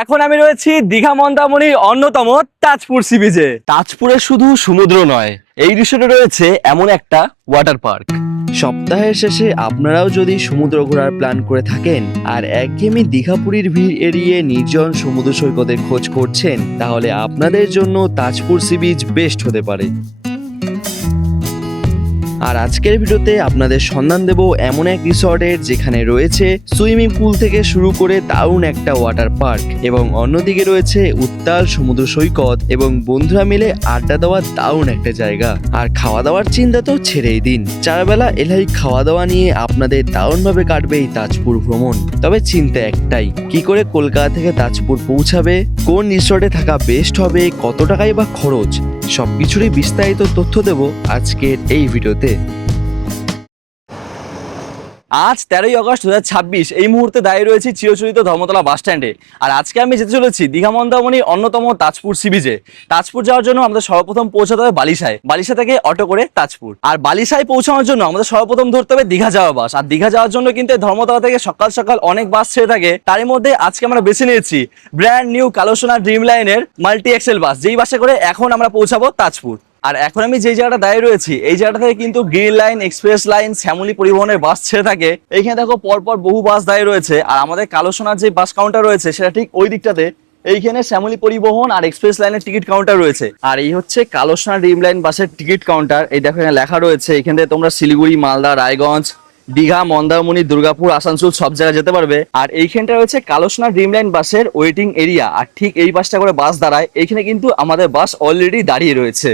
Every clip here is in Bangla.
এখন আমি রয়েছি দীঘা মন্দারমণির অন্যতম তাজপুর সি বিচে। তাজপুরে শুধু সমুদ্র নয়, এই দৃশ্যটা রয়েছে এমন একটা ওয়াটার পার্ক। সপ্তাহের শেষে আপনারাও যদি সমুদ্র ঘোরার প্ল্যান করে থাকেন আর একঘেয়েমি দীঘাপুরীর ভিড় এড়িয়ে নির্জন সমুদ্র সৈকতের খোঁজ করছেন, তাহলে আপনাদের জন্য তাজপুর সি বিচ বেস্ট হতে পারে। আর আজকের ভিডিওতে আপনাদের সন্ধান দেব এমন এক রিসর্টের যেখানে রয়েছে সুইমিং পুল থেকে শুরু করে দারুণ একটা ওয়াটার পার্ক, এবং অন্যদিকে রয়েছে উত্তাল সমুদ্র সৈকত এবং বন্ধুরা মিলে আড্ডা দেওয়ার দারুণ একটা জায়গা। আর খাওয়া দাওয়ার চিন্তা তো ছেড়েই দিন, চারবেলা এলাই খাওয়া দাওয়া নিয়ে আপনাদের দারুণভাবে কাটবে এই তাজপুর ভ্রমণ। তবে চিন্তা একটাই, কি করে কলকাতা থেকে তাজপুর পৌঁছাবে, কোন রিসর্টে থাকা বেস্ট হবে, কত টাকাই বা খরচ, সবকিছুরই বিস্তারিত তথ্য দেব আজকের এই ভিডিওতে। আজ 13ই আগস্ট 2026, এই মুহূর্তে দাঁড়িয়ে রয়েছি চিরচরিত ধর্মতলা বাস স্ট্যান্ডে। আর আজকে আমি যেতে চলেছি দীঘা মন্দারমণির অন্যতম তাজপুর সি বিচে। তাজপুর যাওয়ার জন্য আমাদের সর্বপ্রথম পৌঁছাতে হবে বালিসায়, বালিসা থেকে অটো করে তাজপুর। আর বালিসায় পৌঁছানোর জন্য আমাদের সর্বপ্রথম ধরতে হবে দীঘা যাওয়ার বাস। আর দীঘা যাওয়ার জন্য কিন্তু ধর্মতলা থেকে সকাল সকাল অনেক বাস ছেড়ে থাকে, তারই মধ্যে আজকে আমরা বেছে নিয়েছি ব্র্যান্ড নিউ কালোসোনা ড্রিম লাইনের মাল্টি এক্সেল বাস, যেই বাসে করে এখন আমরা পৌঁছাবো তাজপুর। আর এখন আমি যে জায়গাটা দাঁড়িয়ে রয়েছি, এই জায়গাটা থেকে কিন্তু green line, express line, Shyamoli পরিবহনের বাস ছেড়ে থাকে। এইখানে দেখো পরপর বহু বাস দাঁড়িয়ে রয়েছে। আর আমাদের কালোসোনার যে বাস কাউন্টার রয়েছে সেটা ঠিক ওই দিকটাতে। এইখানে শ্যামলী পরিবহন আর এক্সপ্রেস লাইনের টিকিট কাউন্টার রয়েছে। আর এই হচ্ছে কালোসোনা ড্রিম লাইন বাসের টিকিট কাউন্টার। এই দেখো এখানে লেখা রয়েছে, এখান থেকে তোমরা শিলিগুড়ি, মালদা, রায়গঞ্জ, দীঘা, মন্দারমণি, দুর্গাপুর, আসানসোল সব জায়গায় যেতে পারবে। আর এইখানটা রয়েছে কালোসোনা ড্রিম লাইন বাসের ওয়েটিং এরিয়া। আর ঠিক এই বাসটা করে বাস দাঁড়ায়, এইখানে কিন্তু আমাদের বাস অলরেডি দাঁড়িয়ে রয়েছে।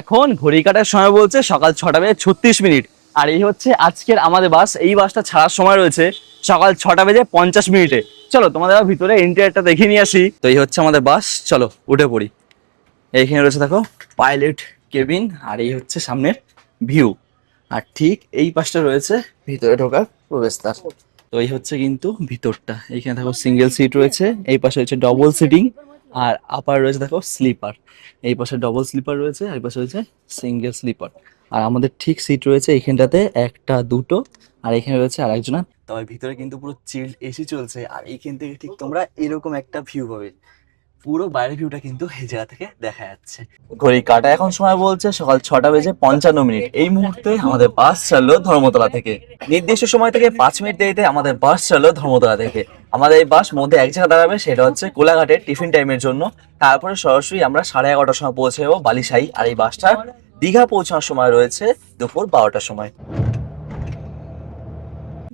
এখন ঘড়ি কাটার সময় বলছে সকাল 6:36। আর এই হচ্ছে আজকের আমাদের বাস। এই বাসটা ছাড়ার সময় রয়েছে সকাল 6:50। চলো তোমাদের ভিতরে ইন্টেরিয়রটা দেখে নিয়ে আসি। তো এই হচ্ছে আমাদের বাস, চলো উঠে পড়ি। এইখানে রয়েছে দেখো পাইলট কেবিন, আর এই হচ্ছে সামনের ভিউ। আর ঠিক এই পাশটা রয়েছে ভিতরে ঢোকার প্রবেশদ্বার। তো এই হচ্ছে কিন্তু ভিতরটা। এইখানে দেখো সিঙ্গেল সিট রয়েছে, এই পাশে হচ্ছে ডবল সিটিং, আর আপার রয়েছে দেখো স্লিপার। এই পাশে ডবল স্লিপার রয়েছে, আর এই পাশে রয়েছে সিঙ্গেল স্লিপার। আর আমাদের ঠিক সিট রয়েছে এইখানটাতে একটা, দুটো, আর এখানে রয়েছে আর একজনের। তবে ভিতরে কিন্তু পুরো চিল্ড এসি চলছে। আর এইখান থেকে ঠিক তোমরা এরকম একটা ভিউ পাবে, পুরো বাইরের ভিউটা কিন্তু এই জায়গা থেকে দেখা যাচ্ছে। ঘড়ি কাটা এখন সময় বলছে সকাল 6:55। এই মুহূর্তে আমাদের বাস ছাড়লো ধর্মতলা থেকে। নির্দিষ্ট সময় থেকে 5 মিনিট দেরিতে আমাদের বাস ছাড়লো ধর্মতলা থেকে। আমাদের এই বাস মধ্যে এক জায়গায় দাঁড়াবে, সেটা হচ্ছে কোলাঘাটের টিফিন টাইমের জন্য। তারপরে সরাসরি আমরা 11:30টার সময় পৌঁছে যাবো বালিসাই। আর এই বাসটা দীঘা পৌঁছানোর সময় রয়েছে দুপুর 12টার সময়।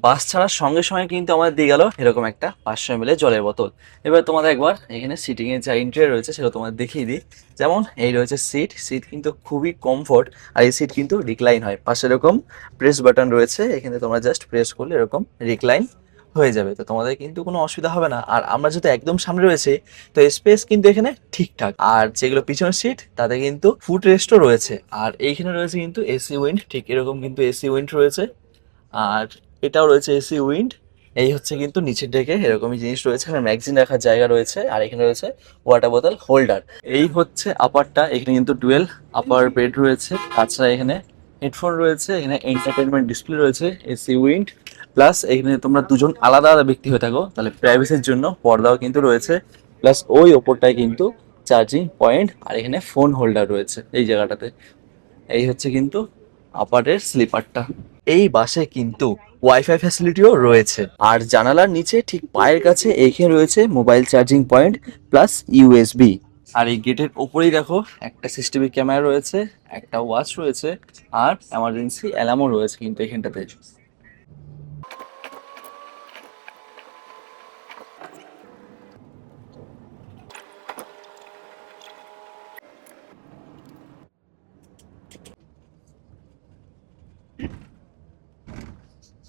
বাস ছাড়ার সঙ্গে সঙ্গে কিন্তু আমাদের দিয়ে গেল এরকম একটা 500 ml জলের বোতল। এবার তোমাদের একবার এখানে সিটিং এর যা ইন্টেরিয়র রয়েছে সেটা তোমাদের দেখিয়ে দিই। যেমন এই রয়েছে সিট কিন্তু খুবই কমফোর্ট। আর এই সিট কিন্তু রিক্লাইন হয়, পাশে এরকম প্রেস বাটন রয়েছে, এখানে তোমরা জাস্ট প্রেস করলে এরকম রিক্লাইন হয়ে যাবে। তো তোমাদের কিন্তু কোনো অসুবিধা হবে না। আর আমরা যেহেতু একদম সামনে রয়েছে, তো স্পেস কিন্তু এখানে ঠিকঠাক। আর যেগুলো পিছনের সিট তাতে কিন্তু ফুট রেস্টও রয়েছে। আর এইখানে রয়েছে কিন্তু এসি উইন্ড, ঠিক এরকম কিন্তু এসি উইন্ড রয়েছে। আর এটাও রয়েছে এসি উইন্ড। এই হচ্ছে কিন্তু নিচের দিকে এরকমই জিনিস রয়েছে, এখানে ম্যাগজিন রাখার জায়গা রয়েছে। আর এখানে রয়েছে ওয়াটার বোতল হোল্ডার। এই হচ্ছে আপারটা, এখানে কিন্তু ডুয়েল আপার বেড রয়েছে। তাছাড়া এখানে হেডফোন রয়েছে, এখানে এন্টারটেনমেন্ট ডিসপ্লে রয়েছে, এসি উইন্ড, প্লাস এখানে তোমরা দুজন আলাদা আলাদা ব্যক্তি হয়ে থাকো তাহলে প্রাইভেসির জন্য পর্দাও কিন্তু রয়েছে। প্লাস ওই ওপরটায় কিন্তু চার্জিং পয়েন্ট, আর এখানে ফোন হোল্ডার রয়েছে এই জায়গাটাতে। এই হচ্ছে কিন্তু আপারের স্লিপারটা। এই বাসে কিন্তু ওয়াইফাই ফ্যাসিলিটিও রয়েছে। আর জানালার নিচে ঠিক পায়ের কাছে এইখানে রয়েছে mobile charging point plus USB. আর এই গেটের ওপরেই দেখো একটা সিসিটিভি ক্যামেরা রয়েছে, একটা ওয়াচ রয়েছে, আর এমার্জেন্সি অ্যালার্মও রয়েছে কিন্তু এখানটাতে।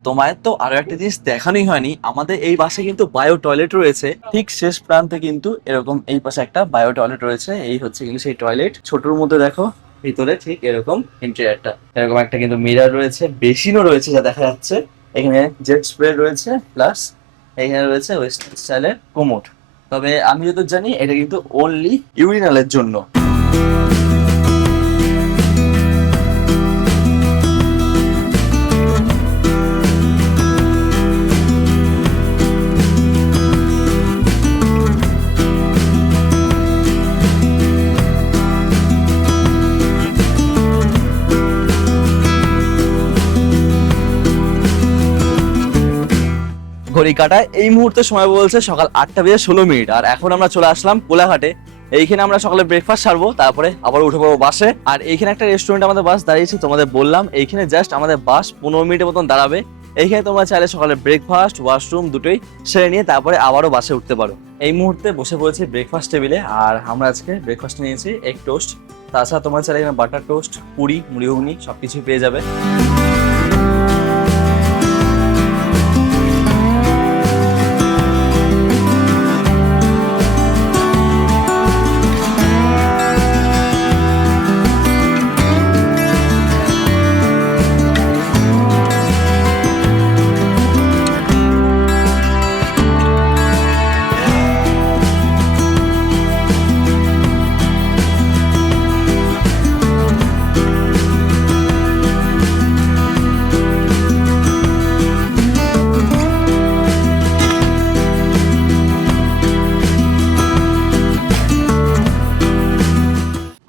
তোমায় তো আরো একটা জিনিস দেখানোই হয়নি, আমাদের এই বাসে কিন্তু বায়ো টয়লেট রয়েছে। ঠিক শেষ প্রান্তে কিন্তু এরকম এই পাশে একটা বায়ো টয়লেট রয়েছে। এই হচ্ছে কিন্তু সেই টয়লেট। ছোটর মধ্যে দেখো ভিতরে ঠিক এরকম ইন্টেরিয়রটা, এরকম একটা কিন্তু মিরর রয়েছে, বেসিনও রয়েছে যা দেখা যাচ্ছে। এখানে জেট স্প্রে রয়েছে, প্লাস এখানে রয়েছে ওয়েস্টার্ন স্টাইলের কোমোড। তবে আমি যত জানি এটা কিন্তু অনলি ইউরিনালের জন্য। ঘড়ি কাটায় এই মুহূর্তে সময় বলছে সকাল 8:16, আর এখন আমরা চলে আসলাম কোলাঘাটে। এইখানে আমরা সকালে ব্রেকফাস্ট সারবো, তারপরে আবার উঠে পড়বো বাসে। আর এইখানে একটা রেস্টুরেন্ট আমাদের বাস দাঁড়িয়েছে, তোমাদের বললাম এইখানে জাস্ট আমাদের বাস 15 মিনিটের মতন দাঁড়াবে। এইখানে তোমরা চাইলে সকালে ব্রেকফাস্ট, ওয়াশরুম দুটোই সেরে নিয়ে তারপরে আবারও বাসে উঠতে পারো। এই মুহূর্তে বসে পড়েছি ব্রেকফাস্ট টেবিলে, আর আমরা আজকে ব্রেকফাস্ট নিয়েছি এগ টোস্ট। তাছাড়া তোমরা চাইলে এখানে বাটার টোস্ট, পুরি, মুড়ি ঘুগনি সবকিছু পেয়ে যাবে।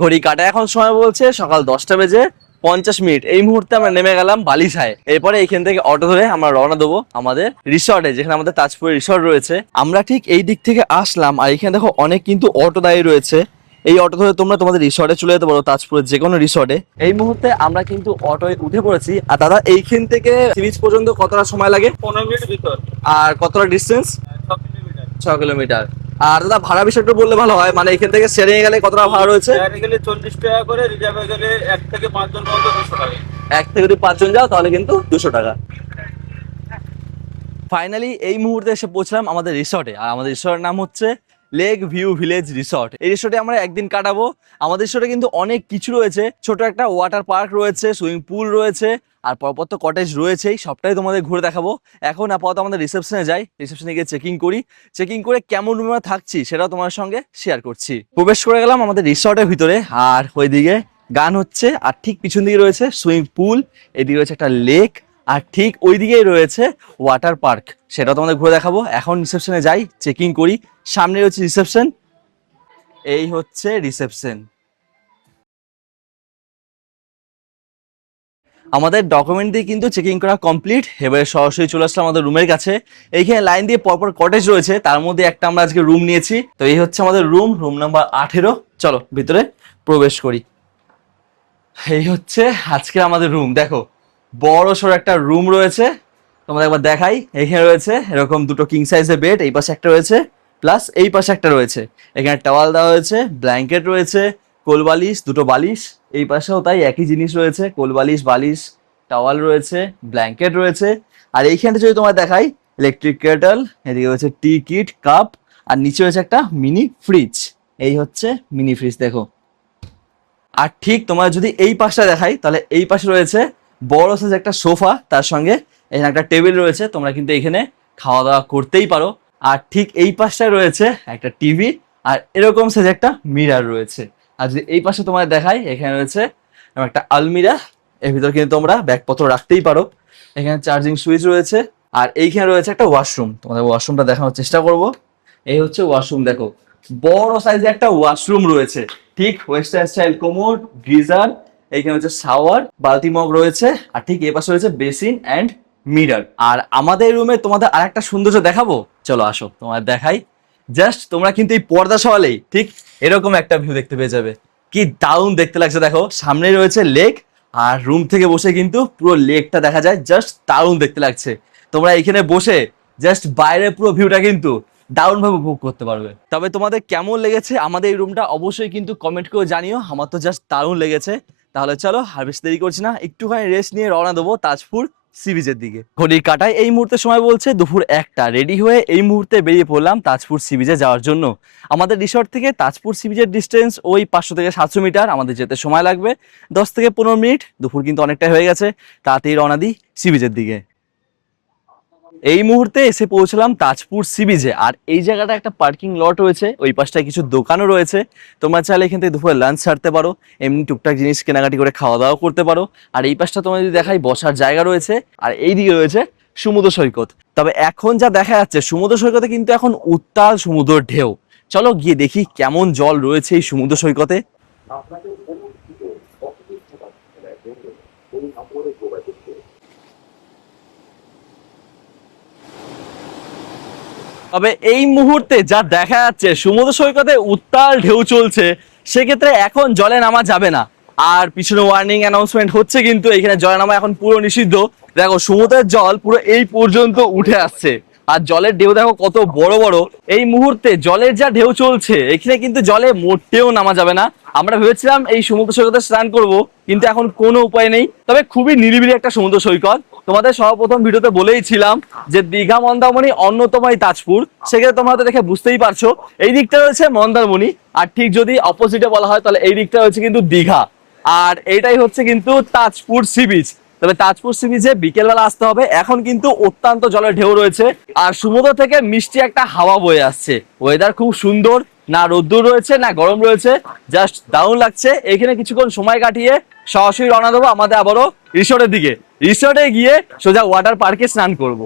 ঘড়ি কাটা এখন সময় বলছে সকাল 10:50। এই মুহূর্তে আমরা নেমে গেলাম বালিসায়। এরপরে এইখান থেকে অটো ধরে আমরা রওনা দেবো আমাদের রিসর্টে, যেখানে আমাদের তাজপুরে রিসর্ট রয়েছে। আমরা ঠিক এই দিক থেকে আসলাম, আর এখানে দেখো অনেক কিন্তু অটো দাঁড়িয়ে রয়েছে। এই অটো ধরে তোমরা তোমাদের রিসর্টে চলে যেতে পারো, তাজপুরের যে কোনো রিসর্টে। এই মুহূর্তে আমরা কিন্তু অটোয় উঠে পড়েছি। আর দাদা এইখান থেকে সি বিচ পর্যন্ত কতটা সময় লাগে? 15 মিনিট ভিতর। আর কতটা ডিস্টেন্স? 6 কিলোমিটার। 6 কিলোমিটার। আর দাদা ভাড়া বিষয়টা বললে ভালো হয়, মানে এখান থেকে শেয়ারিং গেলে কতটা ভাড়া রয়েছে? শেয়ারে গেলে 40 টাকা করে, রিজার্ভে গেলে 1 থেকে 5 জন পর্যন্ত 200 টাকা। এক থেকে যদি 5 জন যাও তাহলে কিন্তু 200 টাকা। ফাইনালি এই মুহূর্তে এসে পৌঁছলাম আমাদের রিসর্টে, আর আমাদের রিসর্টের নাম হচ্ছে লেক ভিউ ভিলেজ রিসর্ট। এই রিসর্টে আমরা একদিন কাটাবো। আমাদের রিসর্টে কিন্তু অনেক কিছু রয়েছে, ছোট একটা ওয়াটার পার্ক রয়েছে, সুইমিং পুল রয়েছে, আর পরপর তো কটেজ রয়েছেই, সবটাই তোমাদের ঘুরে দেখাবো। এখন আপাতত আমাদের রিসেপশনে যাই, রিসেপশনে গিয়ে চেকিং করি, চেকিং করে কেমন রুমে থাকছি সেটাও তোমার সঙ্গে শেয়ার করছি। প্রবেশ করে গেলাম আমাদের রিসর্টের ভিতরে, আর ওইদিকে গান হচ্ছে, আর ঠিক পিছন দিকে রয়েছে সুইমিং পুল, এদিকে রয়েছে একটা লেক, আর ঠিক ওইদিকেই রয়েছে ওয়াটার পার্ক, সেটাও তোমাদের ঘুরে দেখাবো। এখন রিসেপশনে যাই, চেকিং করি। সামনে হচ্ছে রিসেপশন, এই হচ্ছে রিসেপশন। আমাদের ডকুমেন্ট দিয়ে কিন্তু চেকিং করা কমপ্লিট। এবারে সরাসরি চলে আসলাম আমাদের রুমের কাছে। এইখানে লাইন দিয়ে পরপর কটেজ রয়েছে, তার মধ্যে একটা আমরা আজকে রুম নিয়েছি। তো এই হচ্ছে আমাদের রুম নাম্বার 18। চলো ভিতরে প্রবেশ করি। এই হচ্ছে আজকে আমাদের রুম। দেখো বড় সড়ো একটা রুম রয়েছে, তোমাদের একবার দেখাই। এখানে রয়েছে এরকম দুটো কিং সাইজের বেড, এই পাশে একটা রয়েছে, প্লাস এই পাশে একটা রয়েছে। এখানে টাওয়াল দেওয়া হয়েছে, ব্ল্যাঙ্কেট রয়েছে, কোল বালিশ, দুটো বালিশ। এই পাশেও তাই একই জিনিস রয়েছে, কোল বালিশ, বালিশ, টাওয়াল রয়েছে, ব্ল্যাঙ্কেট রয়েছে। আর এইখানটা যদি তোমার দেখাই, ইলেকট্রিক কেটল, এদিকে রয়েছে টি কিট, কাপ, আর নিচে রয়েছে একটা মিনি ফ্রিজ। এই হচ্ছে মিনি ফ্রিজ, দেখো। আর ঠিক তোমার যদি এই পাশটা দেখাই, তাহলে এই পাশে রয়েছে বড় সাইজ একটা সোফা, তার সঙ্গে এখানে একটা টেবিল রয়েছে, তোমরা কিন্তু এখানে খাওয়া দাওয়া করতেই পারো। আর ঠিক এই পাশটায় রয়েছে একটা টিভি, আর এরকম সাইজ একটা মিরার রয়েছে। আর যদি এই পাশে তোমার দেখাই, এখানে রয়েছে একটা আলমিরা, এর ভিতর কিন্তু তোমরা ব্যাগপত্র রাখতেই পারো। এখানে চার্জিং সুইচ রয়েছে, আর এইখানে রয়েছে একটা ওয়াশরুম। তোমাদের ওয়াশরুমটা দেখানোর চেষ্টা করব। এই হচ্ছে ওয়াশরুম, দেখো বড় সাইজে একটা ওয়াশরুম রয়েছে, ঠিক ওয়েস্টার্ন স্টাইল কোমোড, গিজার, এইখানে হচ্ছে শাওয়ার, বালতি মগ রয়েছে, আর ঠিক এ পাশে রয়েছে বেসিন অ্যান্ড মিরর। আর আমাদের রুমে তোমাদের আরেকটা সৌন্দর্য দেখাবো, চলো আসো তোমাদের দেখাই। জাস্ট তোমরা কিন্তু এই পর্দা সরালেই ঠিক এরকম একটা ভিউ দেখতে পেয়ে যাবে। কি দারুণ দেখতে লাগছে, দেখো সামনে রয়েছে লেক, আর রুম থেকে বসে কিন্তু পুরো লেকটা দেখা যায়, জাস্ট দারুণ দেখতে লাগছে। তোমরা এখানে বসে জাস্ট বাইরের পুরো ভিউটা কিন্তু দারুণ ভাবে উপভোগ করতে পারবে। তবে তোমাদের কেমন লেগেছে আমাদের এই রুমটা অবশ্যই কিন্তু কমেন্ট করে জানিও। আমার তো জাস্ট দারুণ লেগেছে। তাহলে চলো আর বেশি দেরি করছি না, একটুখানি রেস্ট নিয়ে রওনা দেবো তাজপুর সি বিচের দিকে। ঘড়ির কাঁটায় এই মুহূর্তে সময় বলছে দুপুর 1টা। রেডি হয়ে এই মুহূর্তে বেরিয়ে পড়লাম তাজপুর সি বিচে যাওয়ার জন্য। আমাদের রিসর্ট থেকে তাজপুর সি বিচের ডিস্টেন্স ওই 500 থেকে 700 মিটার। আমাদের যেতে সময় লাগবে 10 থেকে 15 মিনিট। দুপুর কিন্তু অনেকটাই হয়ে গেছে, তাড়াতাড়ি রওনা দিই সি বিচের দিকে। এই মুহূর্তে এসে পৌঁছলাম তাজপুর সি বিচে। আর এই জায়গাটা একটা পার্কিং লট রয়েছে, ওই পাশটায় কিছু দোকানও রয়েছে। তোমরা চাইলে এখান থেকে দুপুরে লাঞ্চ ছাড়তে পারো, এমনি টুকটাক জিনিস কেনাকাটি করে খাওয়া দাওয়া করতে পারো। আর এই পাশটা তোমার যদি দেখাই, বসার জায়গা রয়েছে। আর এই দিকে রয়েছে সমুদ্র সৈকত। তবে এখন যা দেখা যাচ্ছে, সমুদ্র সৈকতে কিন্তু এখন উত্তাল সমুদ্রের ঢেউ। চলো গিয়ে দেখি কেমন জল রয়েছে এই সমুদ্র সৈকতে। তবে এই মুহূর্তে যা দেখা যাচ্ছে, সমুদ্র সৈকতে উত্তাল ঢেউ চলছে, সেক্ষেত্রে এখন জলে নামা যাবে না। আর পিছনে ওয়ার্নিং অ্যানাউন্সমেন্ট হচ্ছে, কিন্তু এখানে জলে নামা এখন পুরো নিষিদ্ধ। দেখো সমুদ্রের জল পুরো এই পর্যন্ত উঠে আসছে, আর জলের ঢেউ দেখো কত বড় বড়। এই মুহূর্তে জলের যা ঢেউ চলছে, এখানে কিন্তু জলে মোটেও নামা যাবে না। আমরা ভেবেছিলাম এই সমুদ্র সৈকতে স্নান করব, কিন্তু এখন কোনো উপায় নেই। তবে খুবই নিরিবিলি একটা সমুদ্র সৈকত। তোমাদের সর্বপ্রথম ভিডিওতে বলেইছিলাম যে দীঘা মন্দারমণি অন্যতম এই তাজপুর। সেক্ষেত্রে তোমরা তো দেখে বুঝতেই পারছো, এই দিকটা রয়েছে মন্দারমণি, আর ঠিক যদি অপোজিটে বলা হয় তাহলে এই দিকটা রয়েছে কিন্তু দীঘা। আর এইটাই হচ্ছে কিন্তু তাজপুর সি বিচ। তবে তাজপুর সি বিচে বিকেলবেলা আসতে হবে, এখন কিন্তু অত্যন্ত জলের ঢেউ রয়েছে, আর সমুদ্র থেকে মিষ্টি একটা হাওয়া বয়ে আসছে। ওয়েদার খুব সুন্দর, না রোদ্দুর রয়েছে না গরম রয়েছে, জাস্ট দারুণ লাগছে। এখানে কিছুক্ষণ সময় কাটিয়ে সরাসরি রওনা দেবো আমাদের আবারও রিসোর্টের দিকে। রিসোর্টে গিয়ে সোজা ওয়াটার পার্কে স্নান করব।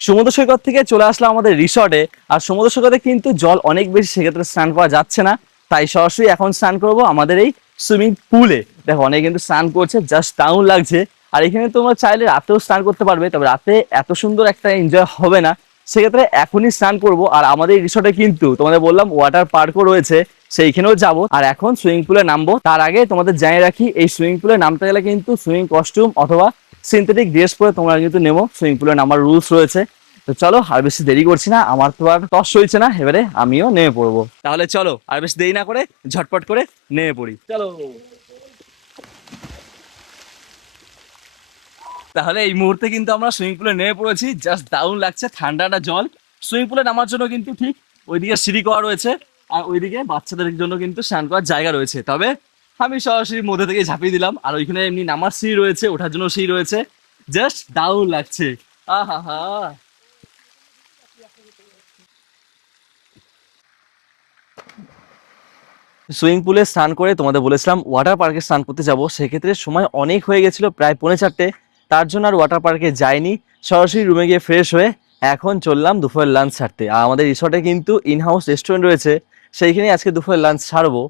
সমুদ্র সৈকত থেকে চলে আসলাম আমাদের রিসর্টে। আর সমুদ্র সৈকতে কিন্তু জল অনেক বেশি, সেক্ষেত্রে স্নান করা যাচ্ছে না। তাই সরাসরি এখন স্নান করব আমাদের এই সুইমিং পুলে। দেখো অনেকে কিন্তু স্নান করছে, জাস্ট দারুণ লাগছে। আর এখানে তোমরা চাইলে রাতেও স্নান করতে পারবে, তবে রাতে এত সুন্দর একটা এনজয় হবে না। সেক্ষেত্রে এখনই স্নান করব। আর আমাদের রিসর্টে কিন্তু তোমাদের বললাম ওয়াটার পার্কও রয়েছে, সেইখানেও যাব। আর এখন সুইমিং পুলে নামবো। তার আগে তোমাদের জানিয়ে রাখি, এই সুইমিং পুলে নামতে গেলে কিন্তু সুইমিং কস্টিউম অথবা সিনথেটিক ড্রেস পরে তোমরা কিন্তু নেমো। সুইমিং পুলে নামার রুলস রয়েছে। তো চলো আর বেশি দেরি করছি না, আমার তো আর তস হয়েছে না, এবারে আমিও নেমে পড়বো। তাহলে চলো আর বেশি দেরি না করে ঝটপট করে নেমে পড়ি, চলো। তাহলে এই মুহূর্তে কিন্তু আমরা সুইমিং পুলে নেমে পড়েছি। জাস্ট দারুণ লাগছে, ঠান্ডা ঠান্ডা জল। সুইমিং পুলে নামার জন্য কিন্তু ঠিক ওইদিকে সিঁড়ি করা রয়েছে, আর ওইদিকে বাচ্চাদের জন্য কিন্তু স্নান করার জায়গা রয়েছে। তবে আমি সরাসরি মধ্যে থেকে ঝাঁপিয়ে দিলাম। আর ওইখানে এমনি নামার সিঁড়ি রয়েছে, ওঠার জন্য সিঁড়ি রয়েছে। জাস্ট দারুণ লাগছে, আহা হা। সুইমিং পুলে স্নান করে তোমাদের বলেছিলাম ওয়াটার পার্কে স্নান করতে যাব, সেক্ষেত্রে সময় অনেক হয়ে গেছিল, প্রায় 3:45। তার জন্য আর ওয়াটার পার্কে যাইনি, সরাসরি রুমে গিয়ে ফ্রেশ হয়ে এখন চললাম দুপুরের লাঞ্চ ছাড়তে। আর আমাদের রিসর্টে কিন্তু ইনহাউস রেস্টুরেন্ট রয়েছে, সেইখানে আজকে দুপুরের লাঞ্চ ছাড়বো।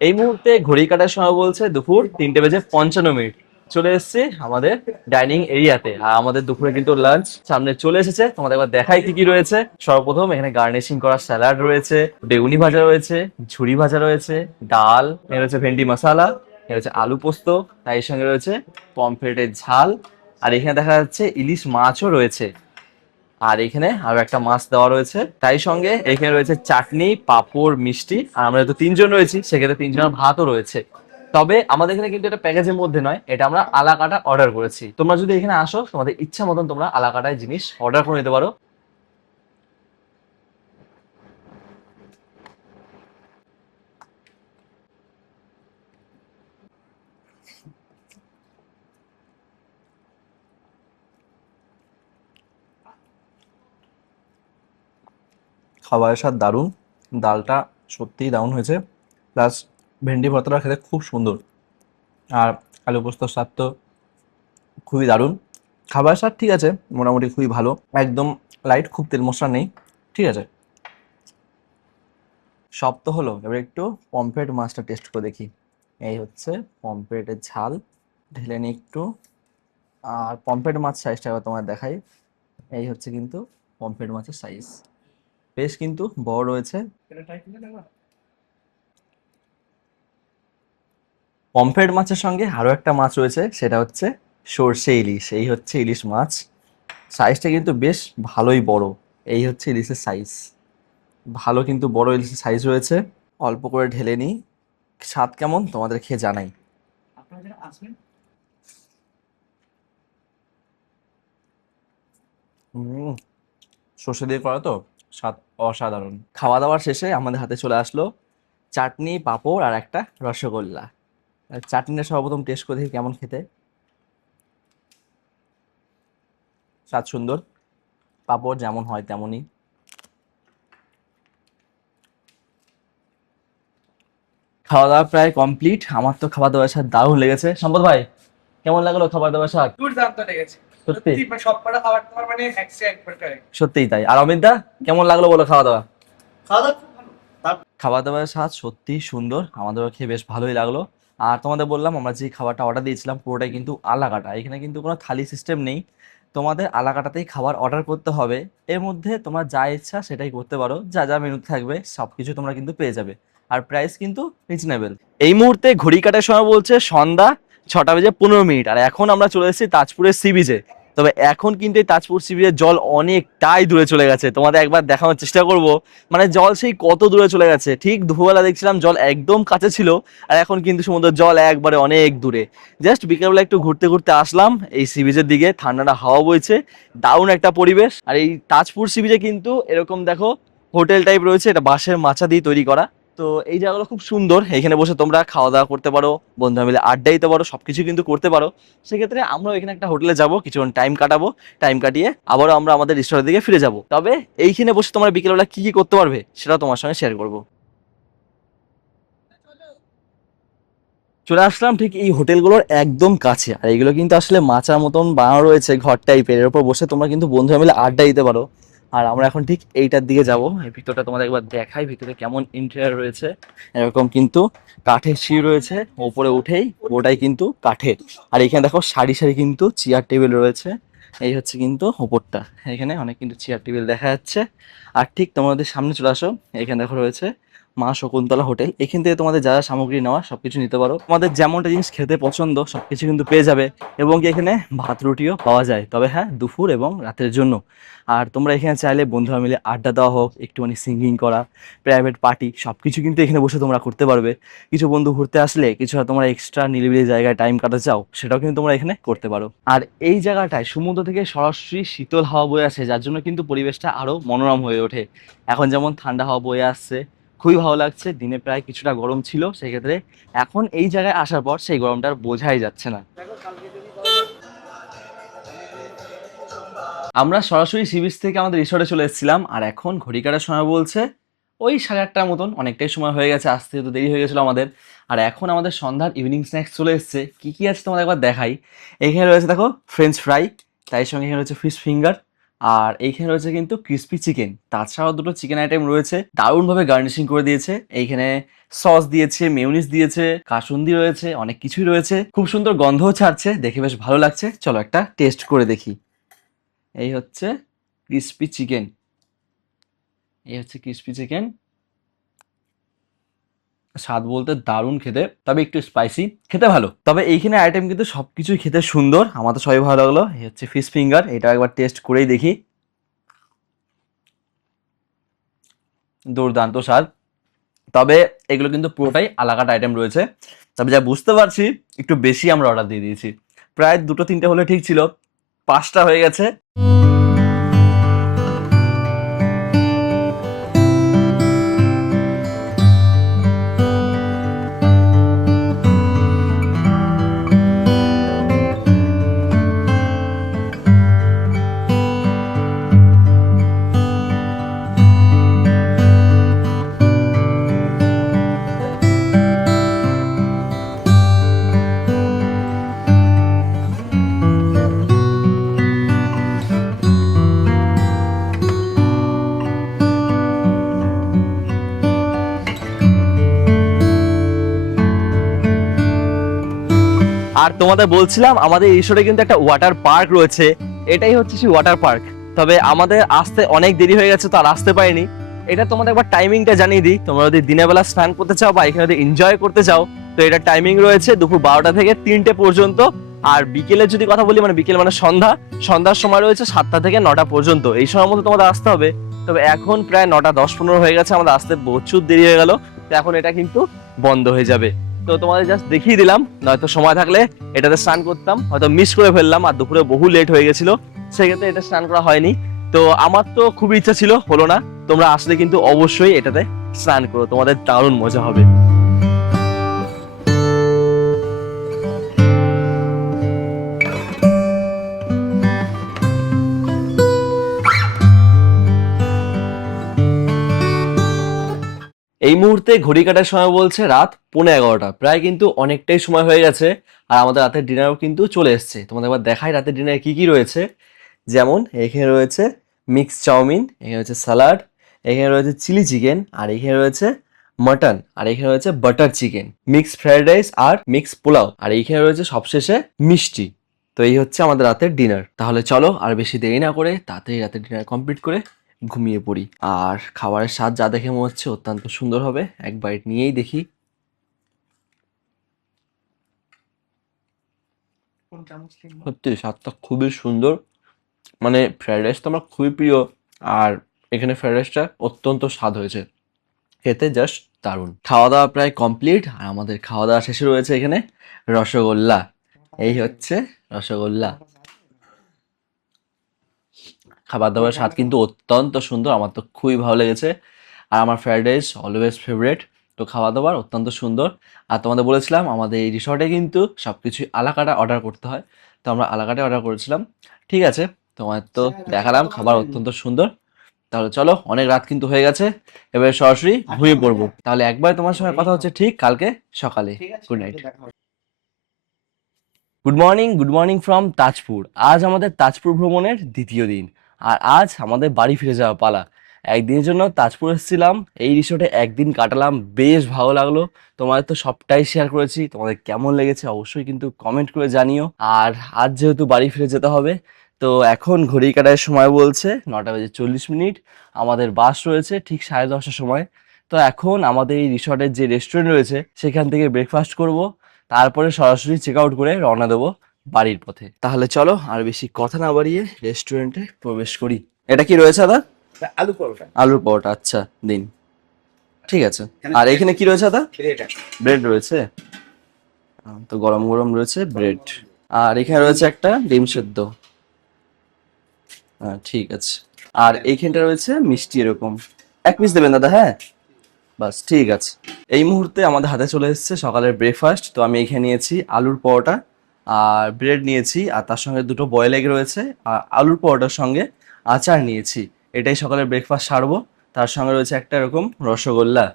এই মুহূর্তে ঘড়ি কাটার সময় বলছে দুপুর 3:55। চলে এসেছি আমাদের ডাইনিং এরিয়াতে। আর আমাদের দুপুরে কিন্তু লাঞ্চ সামনে চলে এসেছে, তোমাদের একবার দেখাই কি কি রয়েছে। সর্বপ্রথম এখানে গার্নিশিং করা স্যালাড রয়েছে, বেগুনি ভাজা রয়েছে, ঝুরি ভাজা রয়েছে, ডাল, এখানে রয়েছে ভেন্ডি মশলা, এখানে রয়েছে আলু পোস্ত, তার সঙ্গে রয়েছে পমফ্রেটের ঝাল। আর এখানে দেখা যাচ্ছে ইলিশ মাছও রয়েছে। আর এখানে আরো একটা মাছ দেওয়া রয়েছে, তাই সঙ্গে এখানে রয়েছে চাটনি, পাঁপড়, মিষ্টি। আর আমরা যেহেতু 3জন রয়েছি, সেক্ষেত্রে 3জনের ভাতও রয়েছে। তবে আমাদের এখানে কিন্তু এটা প্যাকেজের মধ্যে নয়, এটা আমরা আলাকাটা অর্ডার করেছি। তোমরা যদি এখানে আসো, তোমাদের ইচ্ছা মতন তোমরা আলাকাটায় জিনিস অর্ডার করে নিতে পারো। খাবারের স্বাদ দারুণ, ডালটা সত্যিই দারুণ হয়েছে, প্লাস ভেন্ডি ভর্তাটা খেতে খুব সুন্দর। আর আলু পোস্তর স্বাদ তো খুবই দারুণ। খাবারের স্বাদ ঠিক আছে, মোটামুটি খুবই ভালো, একদম লাইট, খুব তেল মশলা নেই, ঠিক আছে। সব তো হলো, এবার একটু পমফ্রেট মাছটা টেস্ট করে দেখি। এই হচ্ছে পমফ্রেটের ঝাল, ঢেলে নিই একটু। আর পমফ্রেট মাছ সাইজটা এবার তোমার দেখাই। এই হচ্ছে কিন্তু পমফ্রেট মাছের সাইজ, বেশ কিন্তু বড় রয়েছে। পমফ্রেট মাছের সঙ্গে আরো একটা মাছ রয়েছে, সেটা হচ্ছে সর্ষে ইলিশ। এই হচ্ছে ইলিশ মাছ, সাইজটা কিন্তু বেশ ভালোই বড়। এই হচ্ছে ইলিশের সাইজ, ভালো কিন্তু বড় ইলিশের সাইজ রয়েছে। অল্প করে ঢেলে নিই, স্বাদ কেমন তোমাদের খেয়ে জানাই। সর্ষে দিয়ে করা তো স্বাদ অসাধারণ। খাওয়া দাওয়ার শেষে আমাদের হাতে চলে আসলো চাটনি, পাঁপড় আর একটা রসগোল্লা। আর চাটনিটা সর্বপ্রথম টেস্ট করে দেখি কেমন খেতে। স্বাদ সুন্দর, পাঁপড় যেমন হয় তেমনই। খাওয়া দাওয়া প্রায় কমপ্লিট। আমার তো খাওয়া দাওয়ার স্বাদ দারুণ লেগেছে। সম্পদ ভাই, কেমন লাগলো খাবার দাবার স্বাদ? দুর্দান্ত লেগেছে সত্যি? সত্যি, মানে সবকটা খাবার তোমার মানে একবার correct। সত্যিই তাই। আর অমিত দা, কেমন লাগলো বলো খাওয়া দাওয়া? খাওয়া দাওয়া খুব ভালো। খাবার দাবারের স্বাদ সত্যিই সুন্দর, আমাদেরও খেয়ে বেশ ভালোই লাগলো। আর তোমাদের বললাম আমরা যে খাবারটা অর্ডার দিয়েছিলাম পুরোটাই কিন্তু আলাকাটা, এখানে কিন্তু কোনো থালি সিস্টেম নেই। তোমাদের আলাকাটাতেই খাবার অর্ডার করতে হবে। এর মধ্যে তোমার যা ইচ্ছা সেটাই করতে পারো, যা যা মেনু থাকবে সব কিছু তোমরা কিন্তু পেয়ে যাবে। আর প্রাইস কিন্তু রিজনেবল। এই মুহূর্তে ঘড়ি কাটার সময় বলছে সন্ধ্যা 6:15, আর এখন আমরা চলে এসেছি তাজপুরের সি বিচে। তবে এখন কিন্তু এই তাজপুর সি বিচের জল অনেকটাই দূরে চলে গেছে, তোমাদের একবার দেখানোর চেষ্টা করব। মানে জল সেই কত দূরে চলে গেছে। ঠিক দুপুরবেলা দেখছিলাম জল একদম কাছে ছিল, আর এখন কিন্তু সমুদ্রের জল একবারে অনেক দূরে। জাস্ট বিকেলবেলা একটু ঘুরতে ঘুরতে আসলাম এই সি বিচের দিকে, ঠান্ডাটা হাওয়া বইছে, দারুণ একটা পরিবেশ। আর এই তাজপুর সি বিচে কিন্তু এরকম দেখো হোটেল টাইপ রয়েছে, এটা বাঁশের মাচা দিয়ে তৈরি করা। তো এই জায়গাগুলো খুব সুন্দর, এখানে বসে তোমরা খাওয়া দাওয়া করতে পারো, বন্ধুরা মিলে আড্ডা দিতে পারো, সবকিছু কিন্তু করতে পারো। সেক্ষেত্রে আমরাও এখানে একটা হোটেলে যাব, কিছুক্ষণ টাইম কাটাবো, টাইম কাটিয়ে আবারও আমরা আমাদের রেস্টুরেন্টের দিকে ফিরে যাব। তবে এইখানে বসে তোমরা বিকেলবেলা কি কি করতে পারবে সেটা তোমার সঙ্গে শেয়ার করবো। চলে আসলাম ঠিক এই হোটেলগুলোর একদম কাছে, আর এইগুলো কিন্তু আসলে মাচার মতন বানানো রয়েছে, ঘর টাইপের। এর উপর বসে তোমরা কিন্তু বন্ধুরা মিলে আড্ডা দিতে পারো। আর আমরা এখন ঠিক এইটার দিকে যাব। এই ভিতরটা তোমাদের একবার দেখাই, ভিতরে কেমন ইন্টেরিয়র রয়েছে। এরকম কিন্তু কাঠের সিঁড়ি রয়েছে, ওপরে উঠেই ওটাই কিন্তু কাঠের। আর এখানে দেখো সারি সারি কিন্তু চেয়ার টেবিল রয়েছে। এই হচ্ছে কিন্তু ওপরটা, এখানে অনেক কিন্তু চেয়ার টেবিল দেখা যাচ্ছে। আর ঠিক তোমাদের সামনে চলে আসো, এখানে দেখো রয়েছে মা শকুন্তলা হোটেল। এখান থেকে তোমাদের যা যা সামগ্রী নেওয়া সবকিছু নিতে পারো, তোমাদের যেমনটা জিনিস খেতে পছন্দ সবকিছু কিন্তু পেয়ে যাবে। এবং কি এখানে ভাত রুটিও পাওয়া যায়, তবে হ্যাঁ দুপুর এবং রাতের জন্য। আর তোমরা এখানে চাইলে বন্ধুরা মিলে আড্ডা দেওয়া হোক, একটুখানি সিঙ্গিং করা, প্রাইভেট পার্টি সবকিছু কিন্তু এখানে বসে তোমরা করতে পারবে। কিছু বন্ধু ঘুরতে আসলে কিছু তোমরা এক্সট্রা নিরিবিলি জায়গায় টাইম কাটাতে চাও, সেটাও কিন্তু তোমরা এখানে করতে পারো। আর এই জায়গাটায় সমুদ্র থেকে সরাসরি শীতল হাওয়া বয়ে আসে, যার জন্য কিন্তু পরিবেশটা আরো মনোরম হয়ে ওঠে। এখন যেমন ঠান্ডা হাওয়া বয়ে আসছে, খুবই ভালো লাগছে। দিনে প্রায় কিছুটা গরম ছিল, সেক্ষেত্রে এখন এই জায়গায় আসার পর সেই গরমটা আর বোঝাই যাচ্ছে না। আমরা সরাসরি সি বিচ থেকে আমাদের রিসর্টে চলে এসেছিলাম, আর এখন ঘড়ি কাটার সময় বলছে ওই 8:30টার মতন, অনেকটাই সময় হয়ে গেছে, আসতে তো দেরি হয়ে গেছিলো আমাদের। আর এখন আমাদের সন্ধ্যার ইভিনিং স্ন্যাক্স চলে এসেছে। কি কি আছে তোমাদের একবার দেখাই। এখানে রয়েছে দেখো ফ্রেঞ্চ ফ্রাই, তাই সঙ্গে এখানে রয়েছে ফিশ ফিঙ্গার, আর এইখানে রয়েছে কিন্তু ক্রিস্পি চিকেন। তাছাড়াও দুটো চিকেন আইটেম রয়েছে, দারুণভাবে গার্নিশিং করে দিয়েছে। এইখানে সস দিয়েছে, মেয়োনিজ দিয়েছে, কাসুন্দি রয়েছে, অনেক কিছুই রয়েছে। খুব সুন্দর গন্ধও ছাড়ছে, দেখে বেশ ভালো লাগছে। চলো একটা টেস্ট করে দেখি। এই হচ্ছে ক্রিস্পি চিকেন, এই হচ্ছে ক্রিস্পি চিকেন। স্বাদ বলতে দারুণ খেতে, তবে একটু স্পাইসি, খেতে ভালো। তবে এইখানে আইটেম কিন্তু সবকিছুই খেতে সুন্দর, আমার তো সবই ভালো লাগলো। এই হচ্ছে ফিশ ফিঙ্গার, এটা একবার টেস্ট করেই দেখি। দুর্দান্ত স্বাদ। তবে এগুলো কিন্তু পুরোটাই আলাকাটা আইটেম রয়েছে। তবে যা বুঝতে পারছি একটু বেশি আমরা অর্ডার দিয়ে দিয়েছি, প্রায় 2-3টে হলে ঠিক ছিল, 5টা হয়ে গেছে। আর তোমাদের বলছিলাম আমাদের রিসোর্টে কিন্তু একটা ওয়াটার পার্ক রয়েছে, এটাই হচ্ছে সেই ওয়াটার পার্ক। তবে আমাদের আসতে অনেক দেরি হয়ে গেছে, তো আর আসতে পারিনি। এটা তোমাদের একবার টাইমিংটা জানিয়ে দিই, তোমরা যদি দিনের বেলা স্নান করতে চাও বা এখানে যদি এনজয় করতে চাও, তো এটা টাইমিং রয়েছে দুপুর 12টা থেকে 3টে পর্যন্ত। আর বিকেলে যদি কথা বলি, মানে বিকেল মানে সন্ধ্যার সময় রয়েছে 7টা থেকে 9টা পর্যন্ত। এই সময়ের মধ্যে তোমাদের আসতে হবে। তবে এখন প্রায় 9:10-15 হয়ে গেছে, আমাদের আসতে প্রচুর দেরি হয়ে গেল। তো এখন এটা কিন্তু বন্ধ হয়ে যাবে। তো তোমাদের জাস্ট দেখিয়ে দিলাম, নয়তো সময় থাকলে এটাতে স্নান করতাম, হয়তো মিস করে ফেললাম আর দুপুরে বহু লেট হয়ে গেছিল, সেক্ষেত্রে এটা স্নান করা হয়নি। তো আমার তো খুবই ইচ্ছা ছিল, হলো না। তোমরা আসলে কিন্তু অবশ্যই এটাতে স্নান করো, তোমাদের দারুণ মজা হবে। এই মুহূর্তে ঘড়ি কাটার সময় বলছে রাত 11:15, প্রায় কিন্তু অনেকটাই সময় হয়ে গেছে। আর আমাদের রাতের ডিনারও কিন্তু চলে এসেছে। তোমাদের একবার দেখাই রাতের ডিনারে কি কি রয়েছে। যেমন এখানে রয়েছে মিক্স চাউমিন, এখানে রয়েছে স্যালাড, এখানে রয়েছে চিলি চিকেন, আর এখানে রয়েছে মাটন, আর এখানে রয়েছে butter chicken, mix fried rice আর মিক্স পোলাও, আর এইখানে রয়েছে সবশেষে মিষ্টি। তো এই হচ্ছে আমাদের রাতের ডিনার। তাহলে চলো আর বেশি দেরি না করে তাড়াতাড়ি রাতের ডিনার কমপ্লিট করে ঘুমিয়ে পড়ি। আর খাবারের স্বাদ যা দেখে মনে হচ্ছে অত্যন্ত সুন্দর হবে, এক বাইট নিয়েই দেখি। কোনটা মুসলিম? সত্যি স্বাদটা খুবই সুন্দর, মানে ফ্রাইড রাইস তো আমার খুবই প্রিয়, আর এখানে ফ্রাইড রাইসটা অত্যন্ত স্বাদ হয়েছে, খেতে জাস্ট দারুণ। খাওয়া দাওয়া প্রায় কমপ্লিট, আর আমাদের খাওয়া দাওয়া শেষে রয়েছে এখানে রসগোল্লা। এই হচ্ছে রসগোল্লা। খাবার দাবার স্বাদ কিন্তু অত্যন্ত সুন্দর, আমার তো খুবই ভালো লেগেছে। আর আমার ফ্রাইড রাইস অলওয়েজ ফেভারিট। তো খাওয়া দাবার অত্যন্ত সুন্দর। আর তোমাদের বলেছিলাম আমাদের এই রিসর্টে কিন্তু সব কিছুই আলাকাটা অর্ডার করতে হয়, তো আমরা আলাকাটে অর্ডার করেছিলাম। ঠিক আছে, তোমার তো দেখালাম খাবার অত্যন্ত সুন্দর। তাহলে চলো, অনেক রাত কিন্তু হয়ে গেছে, এবার সরাসরি ঘুমিয়ে পড়বো। তাহলে একবার তোমার সঙ্গে কথা হচ্ছে ঠিক কালকে সকালে। ঠিক আছে, গুড নাইট। দেখা হবে। Good morning from Tajpur. আজ আমাদের তাজপুর ভ্রমণের দ্বিতীয় দিন, আর আজ আমাদের বাড়ি ফিরে যাওয়া পালা। একদিনের জন্য তাজপুর এসেছিলাম, এই রিসোর্টে একদিন কাটালাম, বেশ ভালো লাগলো। তোমাদের তো সবটাই শেয়ার করেছি, তোমাদের কেমন লেগেছে অবশ্যই কিন্তু কমেন্ট করে জানিও। আর আজ যেহেতু বাড়ি ফিরে যেতে হবে, তো এখন ঘড়ি কাটার সময় বলছে 9:40। আমাদের বাস রয়েছে ঠিক 10:30টার সময়। তো এখন আমাদের এই রিসর্টের যে রেস্টুরেন্ট রয়েছে সেখান থেকে ব্রেকফাস্ট করব, তারপরে সরাসরি চেক আউট করে রওনা দেবো বাড়ির পথে। তাহলে চলো আর বেশি কথা না বাড়িয়ে রেস্টুরেন্টে প্রবেশ করি। এটা কি রয়েছে দাদা? আলু পরোটা। আলুর পরোটা, আচ্ছা দিন। ঠিক আছে। আর এখানে কি রয়েছে দাদা? ব্রেড রয়েছে। তো গরম গরম রয়েছে ব্রেড। আর এখানে রয়েছে একটা ডিম সেদ্ধ। হ্যাঁ ঠিক আছে। আর এইখানটা রয়েছে মিষ্টি এরকম। এক পিস দেবেন দাদা, হ্যাঁ বাস ঠিক আছে। এই মুহূর্তে আমাদের হাতে চলে এসেছে সকালের ব্রেকফাস্ট। তো আমি এখানে নিয়েছি আলুর পরোটা আর ব্রেড নিয়েছি, আর তার সঙ্গে দুটো বয়েল এগ রয়েছে, আর আলুর পরোটার সঙ্গে আচার নিয়েছি। এটাই সকালের ব্রেকফাস্ট সারবো। তার সঙ্গে রয়েছে একটা এরকম রসগোল্লা।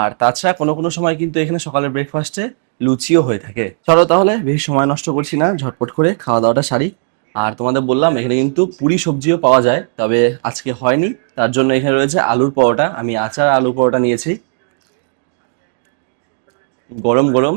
আর তাছাড়া কোনো কোনো সময় কিন্তু এখানে সকালের ব্রেকফাস্টে লুচিও হয়ে থাকে। চলো তাহলে বেশি সময় নষ্ট করছি না, ঝটপট করে খাওয়া দাওয়াটা সারি। আর তোমাদের বললাম এখানে কিন্তু পুরি সবজিও পাওয়া যায়, তবে আজকে হয়নি, তার জন্য এখানে রয়েছে আলুর পরোটা। আমি আচার আলুর পরোটা নিয়েছি, গরম গরম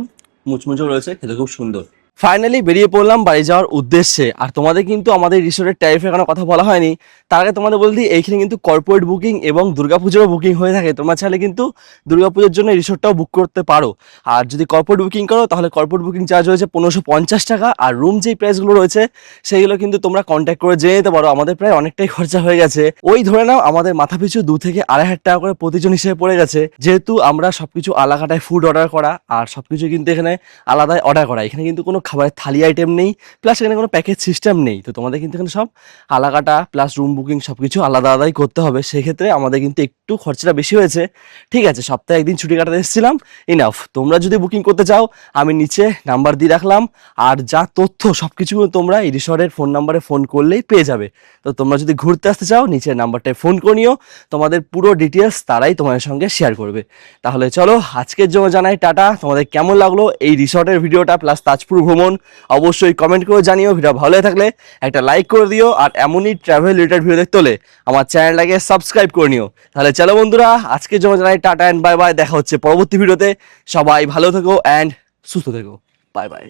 মুচমুচো রয়েছে, খেতে খুব সুন্দর। ফাইনালি বেরিয়ে পড়লাম বাড়ি যাওয়ার উদ্দেশ্যে। আর তোমাদের কিন্তু আমাদের রিসোর্টের ট্যারিফের কোনো কথা বলা হয়নি, তার আগে তোমাদের বলতে এইখানে কিন্তু কর্পোরেট বুকিং এবং দুর্গাপুজোরও বুকিং হয়ে থাকে। তোমরা চাইলে কিন্তু দুর্গাপুজোর জন্য রিসোর্টটাও বুক করতে পারো। আর যদি কর্পোরেট বুকিং করো তাহলে কর্পোরেট বুকিং চার্জ হয়েছে 1550 টাকা। আর রুম যেই প্রাইসগুলো রয়েছে সেইগুলো কিন্তু তোমরা কন্ট্যাক্ট করে জেনে নিতে পারো। আমাদের প্রায় অনেকটাই খরচা হয়ে গেছে, ওই ধরে নাও আমাদের মাথাপিছু 2 থেকে 2,500 টাকা করে প্রতিজন হিসেবে পড়ে গেছে, যেহেতু আমরা সবকিছু আলাকাটায় ফুড অর্ডার করা, আর সবকিছু কিন্তু এখানে আলাদাই অর্ডার করা। এখানে কিন্তু কোনো খাবারের থালি আইটেম নেই, প্লাস এখানে কোনো প্যাকেজ সিস্টেম নেই। তো তোমাদের কিন্তু এখানে সব আলাকাটা প্লাস রুম বুকিং সবকিছু আলাদা আলাদাই করতে হবে, সেক্ষেত্রে আমাদের কিন্তু একটু খরচাটা বেশি হয়েছে। ঠিক আছে, সপ্তাহে একদিন ছুটি কাটাতে এসেছিলাম, ইনাফ। তোমরা যদি বুকিং করতে চাও আমি নিচে নাম্বার দিয়ে রাখলাম, আর যা তথ্য সবকিছু তোমরা এই রিসর্টের ফোন নাম্বারে ফোন করলেই পেয়ে যাবে। তো তোমরা যদি ঘুরতে আসতে চাও নিচের নাম্বারটায় ফোন করে নিও, তোমাদের পুরো ডিটেলস তারাই তোমাদের সঙ্গে শেয়ার করবে। তাহলে চলো আজকের জন্য জানাই টাটা। তোমাদের কেমন লাগলো এই রিসর্টের ভিডিওটা প্লাস তাজপুর ভ্রমণ অবশ্যই কমেন্ট করে জানিও। ভিডিও ভালো লেগে থাকলে একটা লাইক করে দিও, আর এমনই ট্রাভেল রিলেটেড ভিডিও দেখতে হলে আমার চ্যানেলটাকে সাবস্ক্রাইব করে নিও। তাহলে চলো বন্ধুরা, আজকের জন্য জানাই টাটা অ্যান্ড বাই বাই। দেখা হচ্ছে পরবর্তী ভিডিওতে। সবাই ভালো থেকো অ্যান্ড সুস্থ থেকো। Bye bye.